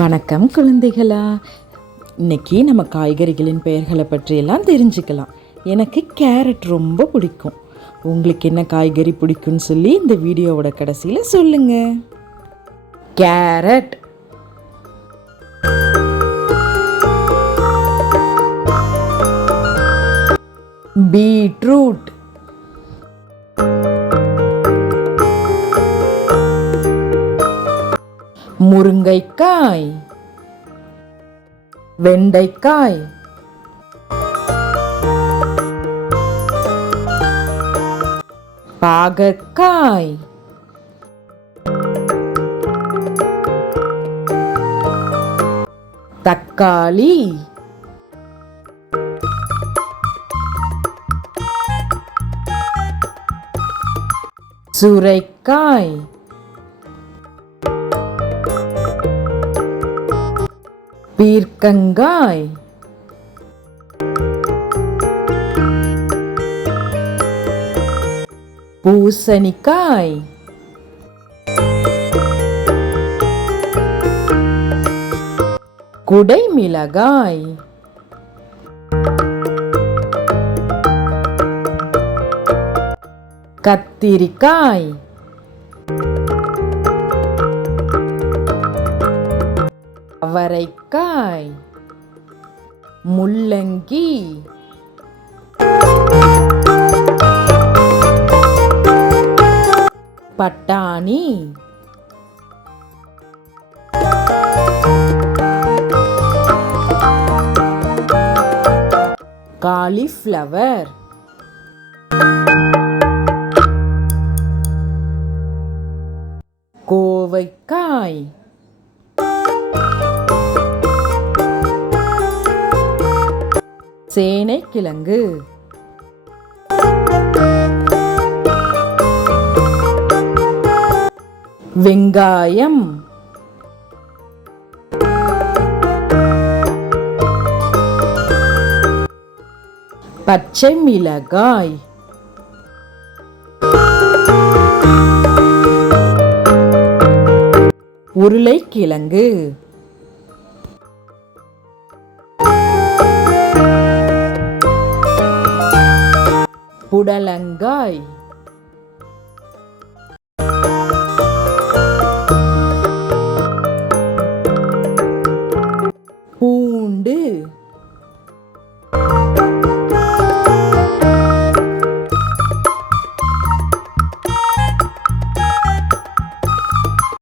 வணக்கம் குழந்தைகளா. இன்னைக்கு நம்ம காய்கறிகளின் பெயர்களை பற்றியெல்லாம் தெரிஞ்சுக்கலாம். எனக்கு கேரட் ரொம்ப பிடிக்கும். உங்களுக்கு என்ன காய்கறி பிடிக்கும்னு சொல்லி இந்த வீடியோவோட கடைசியில் சொல்லுங்க. கேரட், பீட்ரூட், முருங்கைக்காய், வெண்டைக்காய், பாகற்காய், தக்காளி, சுரைக்காய், பீர்க்கங்காய், பூசணிக்காய், குடைமிளகாய், கத்திரிக்காய், அவரைக்காய், முள்ளங்கி, பட்டாணி, காலிஃப்ளவர், கோவைக்காய், சேனைக்கிழங்கு, வெங்காயம், பச்சை மிளகாய், உருளைக்கிழங்கு, புடலங்காய்,